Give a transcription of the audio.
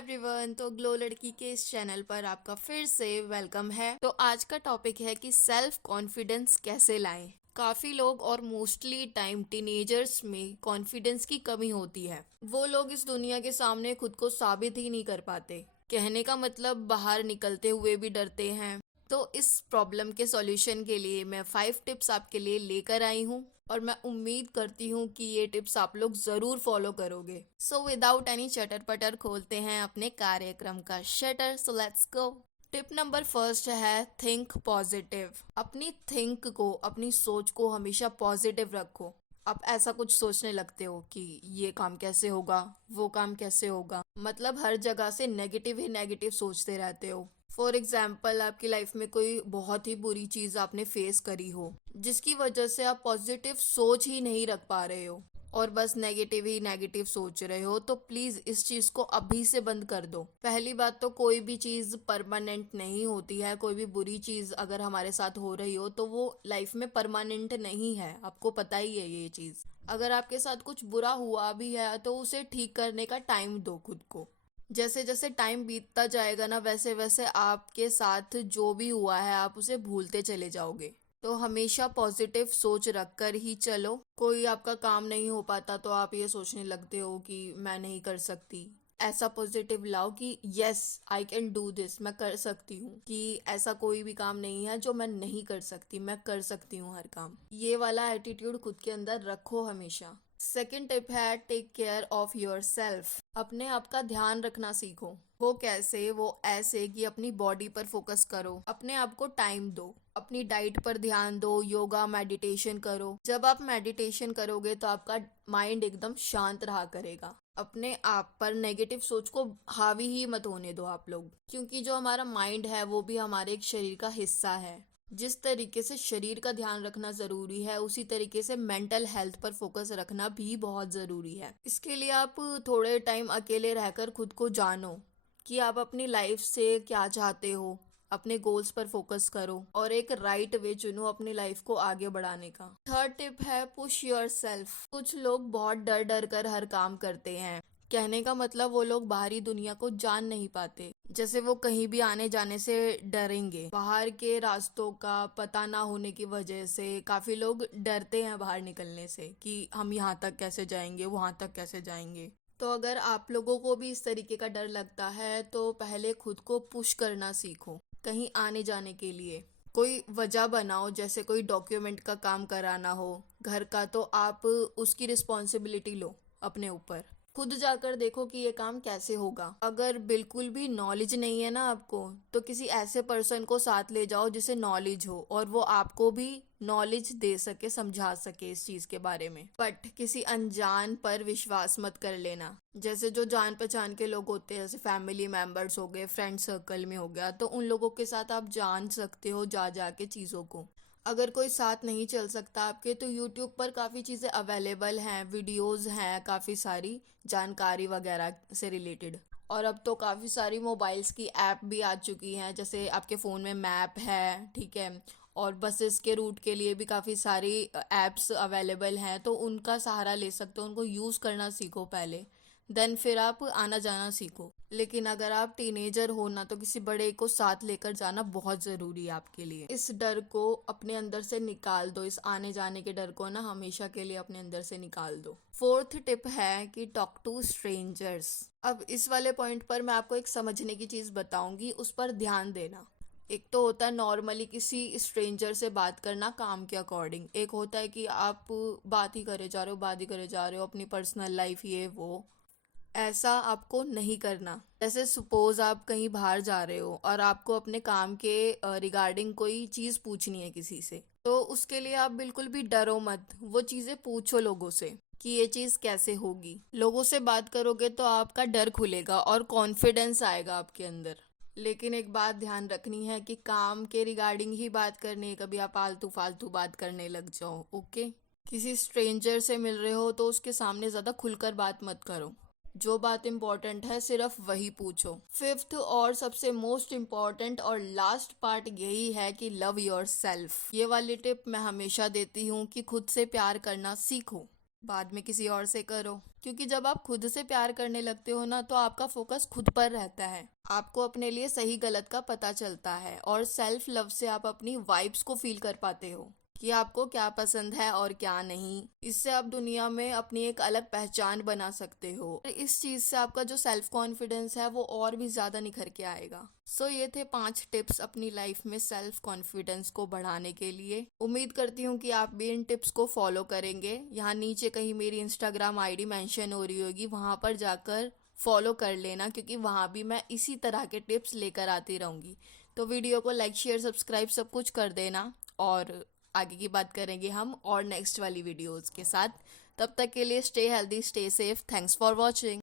Everyone, तो glow लड़की के इस चैनल पर आपका फिर से वेलकम है। तो आज का टॉपिक है कि सेल्फ कॉन्फिडेंस कैसे लाएं। काफी लोग और मोस्टली टाइम टीनेजर्स में कॉन्फिडेंस की कमी होती है। वो लोग इस दुनिया के सामने खुद को साबित ही नहीं कर पाते। कहने का मतलब बाहर निकलते हुए भी डरते हैं। तो इस प्रॉब्लम के सॉल्यूशन के लिए मैं 5 टिप्स आपके लिए लेकर आई हूँ और मैं उम्मीद करती हूँ कि ये टिप्स आप लोग ज़रूर फॉलो करोगे। सो विदाउट एनी चटर पटर खोलते हैं अपने कार्यक्रम का shutter. So let's go. Tip number first है थिंक पॉजिटिव। अपनी थिंक को, अपनी सोच को हमेशा पॉजिटिव रखो। आप ऐसा कुछ सोचने लगते हो कि ये काम कैसे होगा, वो काम कैसे होगा, मतलब हर जगह से नेगेटिव ही नेगेटिव सोचते रहते हो। फॉर एग्जाम्पल, आपकी लाइफ में कोई बहुत ही बुरी चीज आपने फेस करी हो जिसकी वजह से आप पॉजिटिव सोच ही नहीं रख पा रहे हो और बस नेगेटिव ही नेगेटिव सोच रहे हो, तो प्लीज इस चीज को अभी से बंद कर दो। पहली बात तो कोई भी चीज परमानेंट नहीं होती है। कोई भी बुरी चीज अगर हमारे साथ हो रही हो तो वो लाइफ में परमानेंट नहीं है, आपको पता ही है ये चीज। अगर आपके साथ कुछ बुरा हुआ भी है तो उसे ठीक करने का टाइम दो खुद को। जैसे जैसे टाइम बीतता जाएगा ना, वैसे वैसे आपके साथ जो भी हुआ है आप उसे भूलते चले जाओगे। तो हमेशा पॉजिटिव सोच रखकर ही चलो। कोई आपका काम नहीं हो पाता तो आप ये सोचने लगते हो कि मैं नहीं कर सकती। ऐसा पॉजिटिव लाओ कि yes I can do this, मैं कर सकती हूँ। कि ऐसा कोई भी काम नहीं है जो मैं नहीं कर सकती, मैं कर सकती हूँ हर काम। ये वाला एटीट्यूड खुद के अंदर रखो हमेशा। सेकेंड टिप है take care of yourself. अपने आप का ध्यान रखना सीखो। वो कैसे? वो ऐसे कि अपनी बॉडी पर फोकस करो, अपने आप को टाइम दो, अपनी डाइट पर ध्यान दो, योगा मेडिटेशन करो। जब आप मेडिटेशन करोगे तो आपका माइंड एकदम शांत रहा करेगा। अपने आप पर नेगेटिव सोच को हावी ही मत होने दो आप लोग, क्योंकि जो हमारा माइंड है वो भी हमारे एक शरीर का हिस्सा है। जिस तरीके से शरीर का ध्यान रखना जरूरी है उसी तरीके से मेंटल हेल्थ पर फोकस रखना भी बहुत जरूरी है। इसके लिए आप थोड़े टाइम अकेले रहकर खुद को जानो कि आप अपनी लाइफ से क्या चाहते हो। अपने गोल्स पर फोकस करो और एक राइट वे चुनो अपनी लाइफ को आगे बढ़ाने का। थर्ड टिप है पुश योर सेल्फ। कुछ लोग बहुत डर डर कर हर काम करते हैं। कहने का मतलब वो लोग बाहरी दुनिया को जान नहीं पाते। जैसे वो कहीं भी आने जाने से डरेंगे। बाहर के रास्तों का पता ना होने की वजह से काफी लोग डरते हैं बाहर निकलने से कि हम यहाँ तक कैसे जाएंगे, वहां तक कैसे जाएंगे। तो अगर आप लोगों को भी इस तरीके का डर लगता है तो पहले खुद को पुश करना सीखो कहीं आने जाने के लिए। कोई वजह बनाओ, जैसे कोई डॉक्यूमेंट का काम कराना हो घर का, तो आप उसकी रिस्पॉन्सिबिलिटी लो अपने ऊपर। खुद जाकर देखो कि ये काम कैसे होगा। अगर बिल्कुल भी नॉलेज नहीं है ना आपको, तो किसी ऐसे पर्सन को साथ ले जाओ जिसे नॉलेज हो और वो आपको भी नॉलेज दे सके, समझा सके इस चीज के बारे में। बट किसी अनजान पर विश्वास मत कर लेना। जैसे जो जान पहचान के लोग होते हैं, जैसे फैमिली मेंबर्स हो गए, फ्रेंड सर्कल में हो गया, तो उन लोगों के साथ आप जान सकते हो जा जाके चीजों को। अगर कोई साथ नहीं चल सकता आपके, तो यूट्यूब पर काफ़ी चीज़ें अवेलेबल हैं, वीडियोस हैं काफ़ी सारी जानकारी वगैरह से रिलेटेड। और अब तो काफ़ी सारी मोबाइल्स की ऐप भी आ चुकी हैं, जैसे आपके फ़ोन में मैप है, ठीक है। और बसेस के रूट के लिए भी काफ़ी सारी ऐप्स अवेलेबल हैं, तो उनका सहारा ले सकते हो। उनको यूज़ करना सीखो पहले, देन फिर आप आना जाना सीखो। लेकिन अगर आप टीनेजर हो ना, तो किसी बड़े को साथ लेकर जाना बहुत जरूरी है आपके लिए। इस डर को अपने अंदर से निकाल दो। इस आने जाने के डर को ना हमेशा के लिए अपने अंदर से निकाल दो। फोर्थ टिप है कि टॉक टू स्ट्रेंजर्स। अब इस वाले पॉइंट पर मैं आपको एक समझने की चीज बताऊंगी, उस पर ध्यान देना। एक तो होता है नॉर्मली किसी स्ट्रेंजर से बात करना काम के अकॉर्डिंग। एक होता है कि आप बात ही करे जा रहे हो, बात ही करे जा रहे हो, अपनी पर्सनल लाइफ ये वो। ऐसा आपको नहीं करना। जैसे सपोज आप कहीं बाहर जा रहे हो और आपको अपने काम के रिगार्डिंग कोई चीज़ पूछनी है किसी से, तो उसके लिए आप बिल्कुल भी डरो मत। वो चीज़ें पूछो लोगों से कि ये चीज़ कैसे होगी। लोगों से बात करोगे तो आपका डर खुलेगा और कॉन्फिडेंस आएगा आपके अंदर। लेकिन एक बात ध्यान रखनी है कि काम के रिगार्डिंग ही बात करनी है, कभी आप आलतू फालतू बात करने लग जाओ, ओके। किसी स्ट्रेंजर से मिल रहे हो तो उसके सामने ज़्यादा खुलकर बात मत करो। जो बात इम्पोर्टेंट है सिर्फ वही पूछो। फिफ्थ और सबसे मोस्ट इम्पोर्टेंट और लास्ट पार्ट यही है कि लव योर सेल्फ। ये वाली टिप मैं हमेशा देती हूँ कि खुद से प्यार करना सीखो, बाद में किसी और से करो। क्योंकि जब आप खुद से प्यार करने लगते हो ना तो आपका फोकस खुद पर रहता है। आपको अपने लिए सही गलत का पता चलता है और सेल्फ लव से आप अपनी वाइब्स को फील कर पाते हो कि आपको क्या पसंद है और क्या नहीं। इससे आप दुनिया में अपनी एक अलग पहचान बना सकते हो। इस चीज से आपका जो सेल्फ कॉन्फिडेंस है वो और भी ज्यादा निखर के आएगा। ये थे 5 टिप्स अपनी लाइफ में सेल्फ कॉन्फिडेंस को बढ़ाने के लिए। उम्मीद करती हूँ कि आप भी इन टिप्स को फॉलो करेंगे। यहाँ नीचे कहीं मेरी इंस्टाग्राम आईडी मेंशन हो रही होगी, वहां पर जाकर फॉलो कर लेना, क्योंकि वहां भी मैं इसी तरह के टिप्स लेकर आती रहूंगी। तो वीडियो को लाइक शेयर सब्सक्राइब सब कुछ कर देना, और आगे की बात करेंगे हम और नेक्स्ट वाली वीडियोस के साथ। तब तक के लिए stay healthy, stay safe. Thanks for watching.